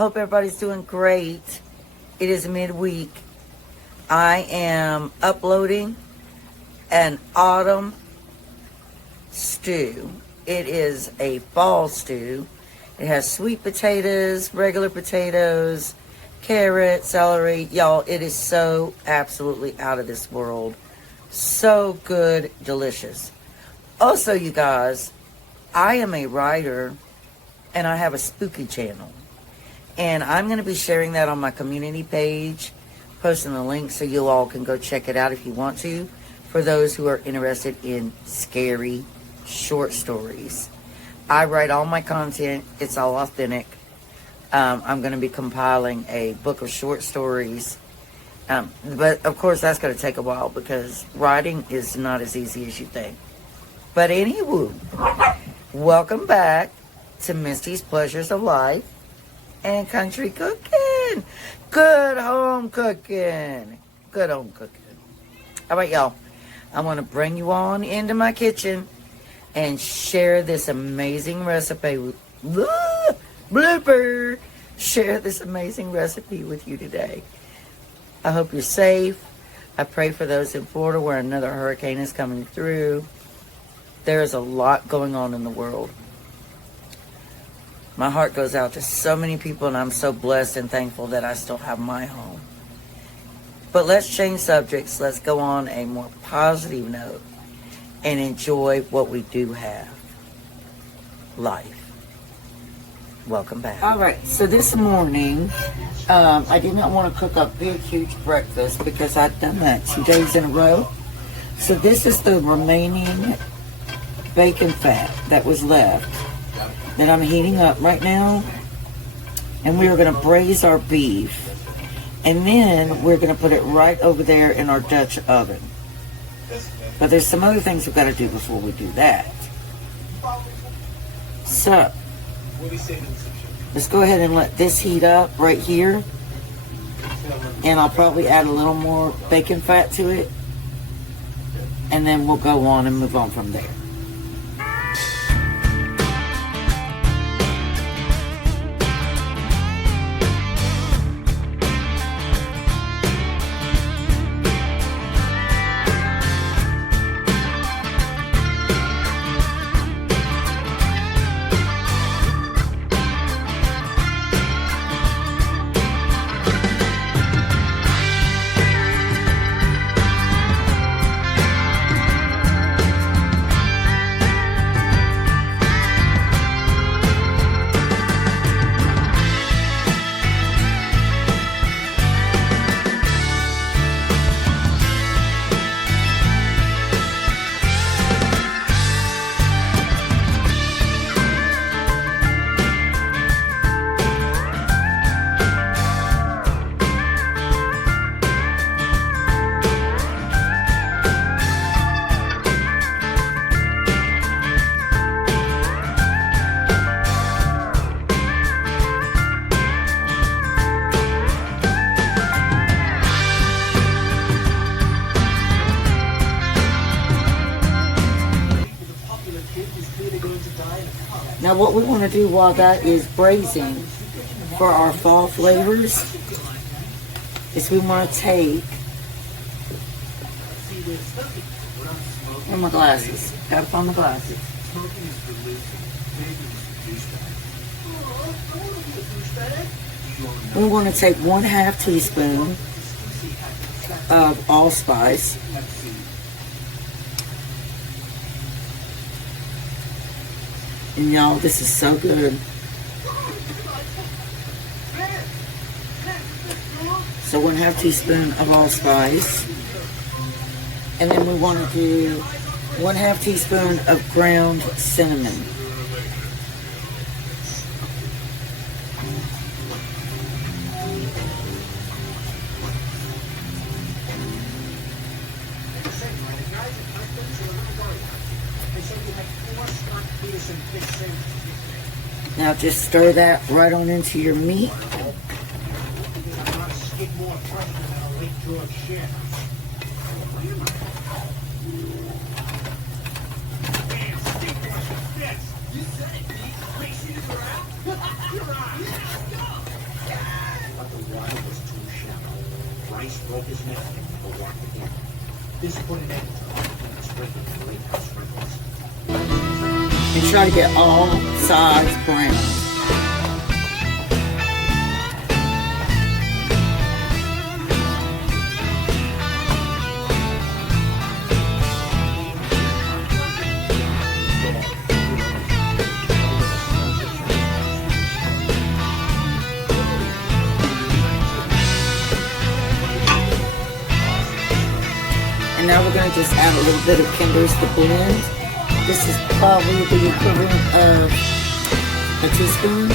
hope everybody's doing great. It is midweek. I am uploading an autumn stew. It is a fall stew. It has sweet potatoes, regular potatoes, carrot, celery. Y'all, it is so absolutely out of this world. So good, delicious. Also, you guys, I am a writer and I have a spooky channel. And I'm going to be sharing that on my community page, posting the link so you all can go check it out if you want to, for those who are interested in scary short stories. I write all my content. It's all authentic. I'm going to be compiling a book of short stories. But, of course, that's going to take a while because writing is not as easy as you think. But anywho, welcome back to Misty's Pleasures of Life and Country Cooking. Good home cooking. Good home cooking. All right, y'all. I want to bring you on into my kitchen and share this amazing recipe with blooper. Share this amazing recipe with you today. I hope you're safe. I pray for those in Florida where another hurricane is coming through. There's a lot going on in the world. My heart goes out to so many people, and I'm so blessed and thankful that I still have my home. But let's change subjects. Let's go on a more positive note and enjoy what we do have. Life. Welcome back. All right, so this morning, I did not want to cook a big, huge breakfast because I've done that 2 days in a row. So this is the remaining bacon fat that was left that I'm heating up right now. And we are going to braise our beef. And then we're going to put it right over there in our Dutch oven. But there's some other things we've got to do before we do that. So, let's go ahead and let this heat up right here. And I'll probably add a little more bacon fat to it. And then we'll go on and move on from there. Now what we want to do while that is braising for our fall flavors is we want to take, where are my glasses? Gotta find my glasses. We want to take 1/2 teaspoon of allspice. And y'all, this is so good. So 1/2 teaspoon of allspice. And then we want to do 1/2 teaspoon of ground cinnamon. Now just stir that right on into your meat. Rice broke his neck or walked again. This put an end to the sprinkling of late house sprinkles. And try to get all sides brown. And now we're going to just add a little bit of Kinder's to blend. This is probably the equivalent of a teaspoon.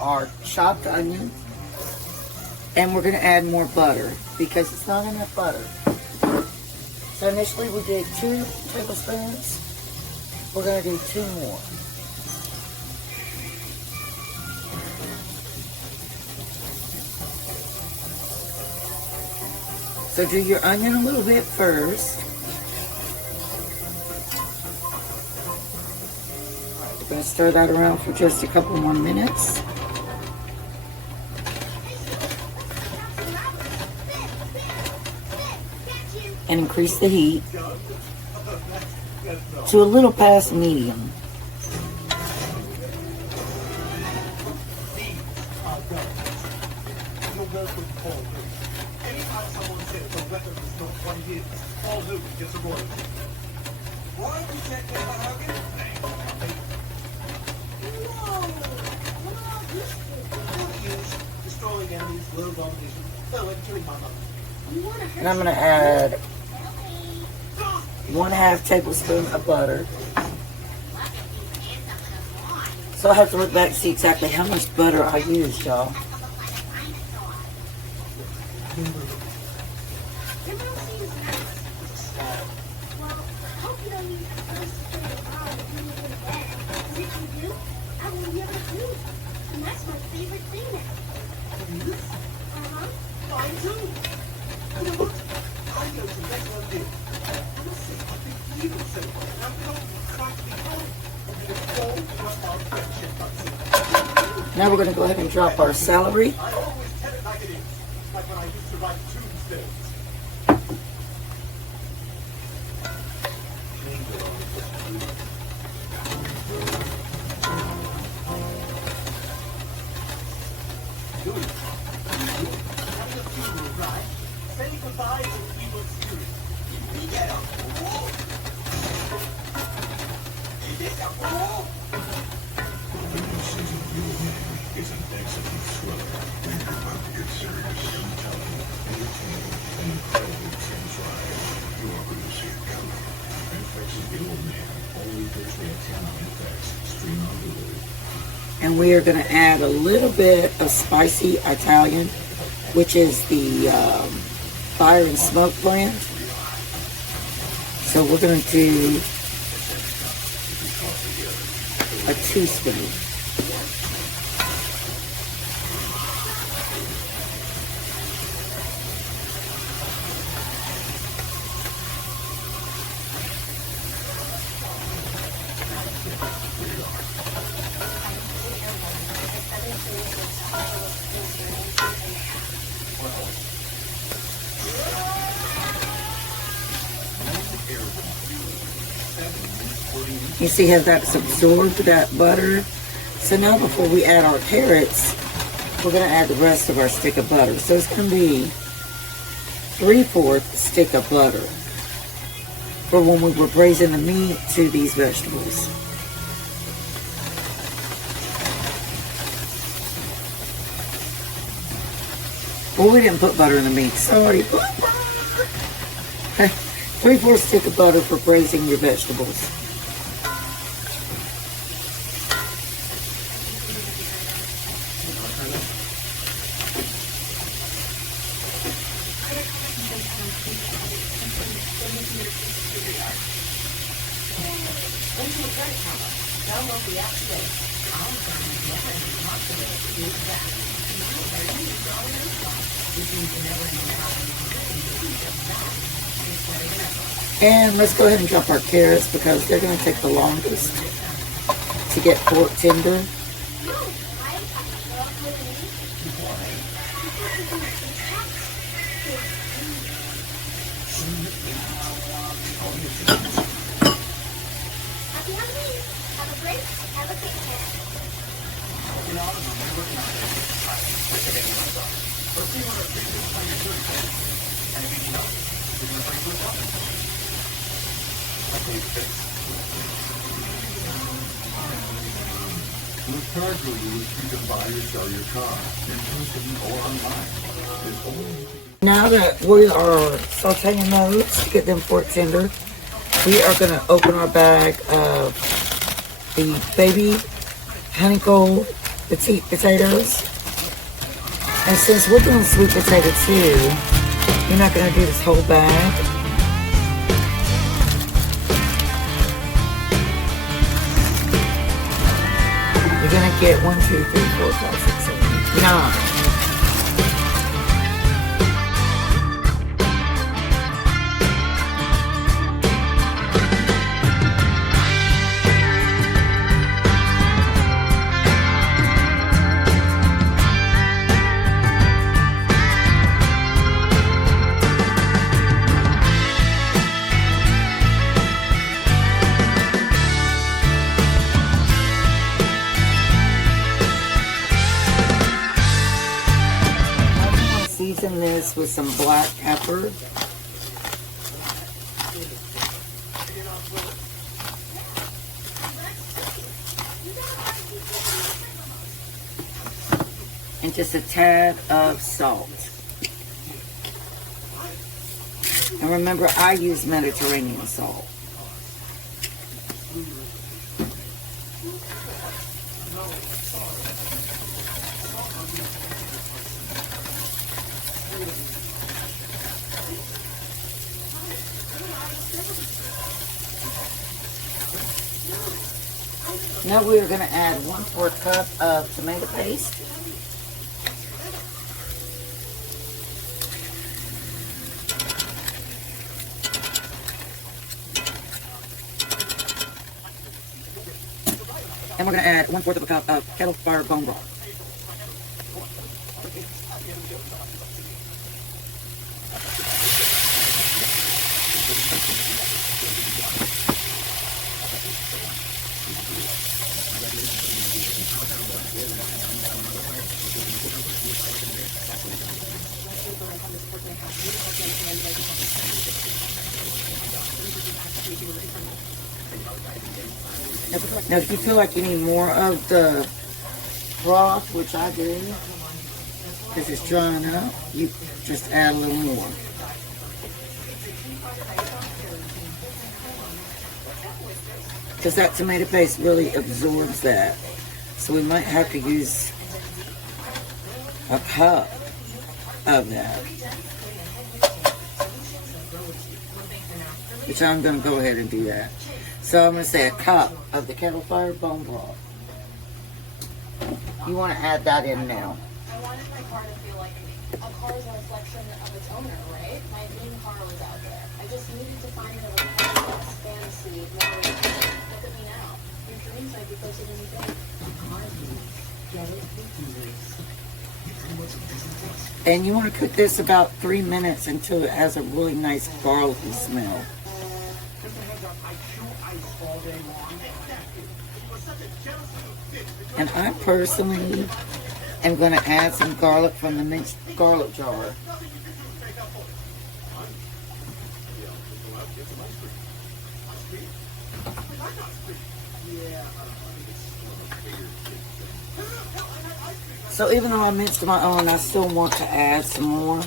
Our chopped onion, and we're going to add more butter because it's not enough butter. So initially we did 2 tablespoons. We're going to do 2 more. So do your onion a little bit first. We're going to stir that around for just a couple more minutes. And increase the heat to a little past medium. And I'm going to add 1/2 tablespoon of butter. So I have to look back and see exactly how much butter I used, y'all. Now we're going to go ahead and drop our celery. And we are going to add a little bit of spicy Italian, which is the fire and smoke blend. So we're going to do a teaspoon. You see how that's absorbed that butter? So now before we add our carrots, we're going to add the rest of our stick of butter. So it's going to be 3/4 stick of butter for when we were braising the meat to these vegetables. Well, we didn't put butter in the meat, sorry. 3/4 stick of butter for braising your vegetables. And let's go ahead and drop our carrots because they're going to take the longest to get pork tender. With cargo use, you can buy or sell your car in person or online. Now that we are sauteing those to get them pork tender, we are going to open our bag of the baby honeycomb petite potatoes. And since we're doing sweet potato too, you're not going to do this whole bag. You're going to get 1, 2, 3, 4, 5, 6, 7, 8, 9. Season this with some black pepper. And just a tad of salt. And remember, I use Mediterranean salt. Now we are going to add 1/4 cup of tomato paste. And we're going to add 1/4 of a cup of kettle fire bone broth. Now, if you feel like you need more of the broth, which I do, because it's drying up, you just add a little more. Because that tomato paste really absorbs that. So we might have to use a cup of that. Which I'm going to go ahead and do that. So I'm going to say a cup of the kettle fire bone broth. You want to add that in now. I wanted my car to feel like a car is a reflection of its owner, right? My dream car was out there. I just needed to find it with less fantasy, more realistic. Look at me now. Your dreams might be closer than you think. And you want to cook this about 3 minutes until it has a really nice garlicky smell. And I personally am going to add some garlic from the Mince garlic jar. So even though I minced my own, I still want to add some more.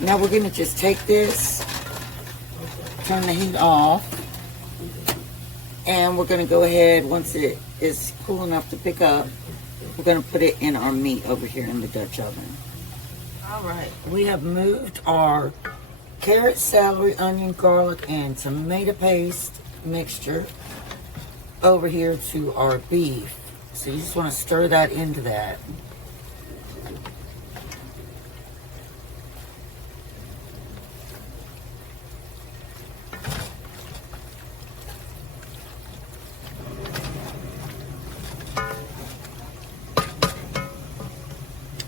Now we're going to just take this, turn the heat off, and we're going to go ahead, once it is cool enough to pick up, we're going to put it in our meat over here in the Dutch oven. All right, we have moved our carrot, celery, onion, garlic, and tomato paste mixture over here to our beef. So you just want to stir that into that.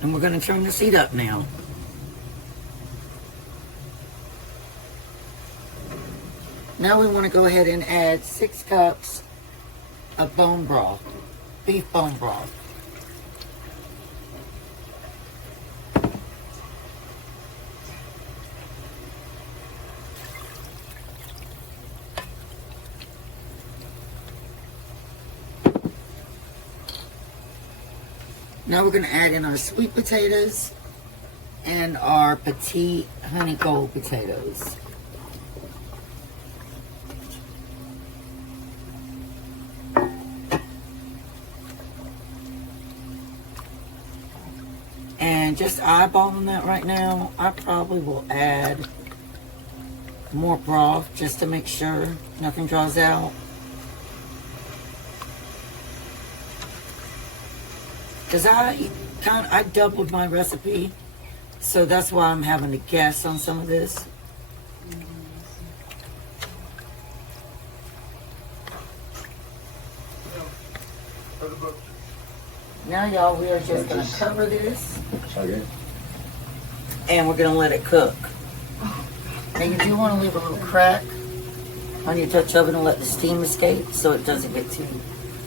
And we're going to turn this heat up now. Now we want to go ahead and add 6 cups of bone broth, beef bone broth. Now we're going to add in our sweet potatoes and our petite honey gold potatoes. And just eyeballing that right now, I probably will add more broth just to make sure nothing draws out. Because I doubled my recipe, so that's why I'm having to guess on some of this. Now, y'all, we are just going to cover this, Okay. and we're going to let it cook. Now, you do want to leave a little crack on your Dutch oven and let the steam escape so it doesn't get too,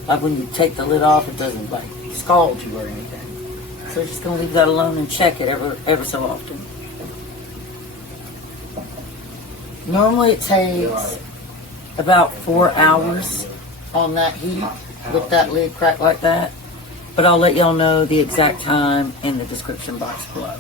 like when you take the lid off, it doesn't like scald you or anything. So we're just going to leave that alone and check it ever so often. Normally it takes about 4 hours on that heat with that lid cracked like that. But I'll let y'all know the exact time in the description box below.